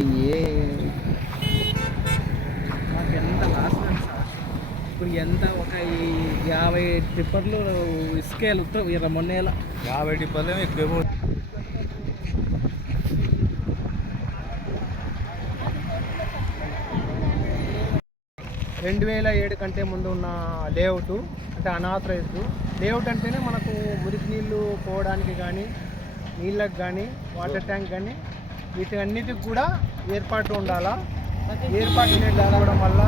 ఏ మాకు ఎంత లాస్ అండి సార్ ఇప్పుడు ఎంత ఒక యాభై టిప్పర్లు ఇసుకేలు ఇరవై నెల యాభై టిప్పర్లు ఎక్కువ రెండు వేల ఏడు కంటే ముందు ఉన్న లేఅవుట్ అంటే అనాథరైజ్డ్. లేఅవుట్ అంటేనే మనకు మురికి నీళ్ళు పోవడానికి కానీ నీళ్ళకి కానీ వాటర్ ట్యాంక్ కానీ వీటన్నిటికి కూడా ఏర్పాటు ఉండాలా? ఏర్పాటు లేకపోవడం వల్ల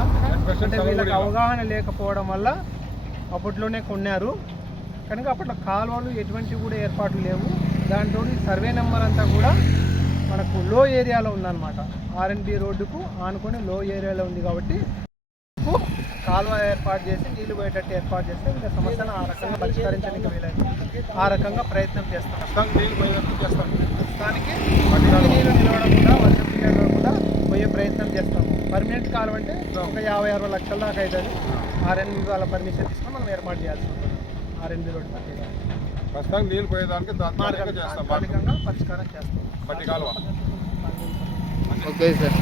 అంటే వీళ్ళకి అవగాహన లేకపోవడం వల్ల అప్పట్లోనే కొన్నారు. కనుక అప్పట్లో కాలువలు ఎటువంటి కూడా ఏర్పాట్లు లేవు. దాంట్లో సర్వే నెంబర్ అంతా కూడా మనకు లో ఏరియాలో ఉందన్నమాట. ఆర్ఎన్బి రోడ్డుకు ఆనుకొని లో ఏరియాలో ఉంది కాబట్టి కాలువ ఏర్పాటు చేసి నీళ్ళు పోయేటట్టు ఏర్పాటు చేస్తే ఇంకా సమస్యను ఆ రకంగా పరిష్కరించడానికి వీలైంది. ఆ రకంగా ప్రయత్నం చేస్తాం. నీళ్ళు పోయేటట్టు చేస్తాం. ప్రస్తుతానికి నీళ్ళు నీళ్ళు నిలవడకుండా వర్షం నీళ్ళు కూడా పోయే ప్రయత్నం చేస్తాం. పర్మనెంట్ కాలువ అంటే ఒక యాభై అరవై లక్షల దాకా అవుతుంది ఆర్ఎన్బి వాళ్ళ పర్మిషన్ తీసుకొని మనం ఏర్పాటు చేయాల్సి ఉంటుంది. ఆర్ఎన్బి రోడ్డు పట్టిగా ప్రస్తుతానికి నీళ్ళు పోయేదానికి తాత్కాలికంగా పరిష్కారం చేస్తాం. పట్టి కాలువ. Okay sir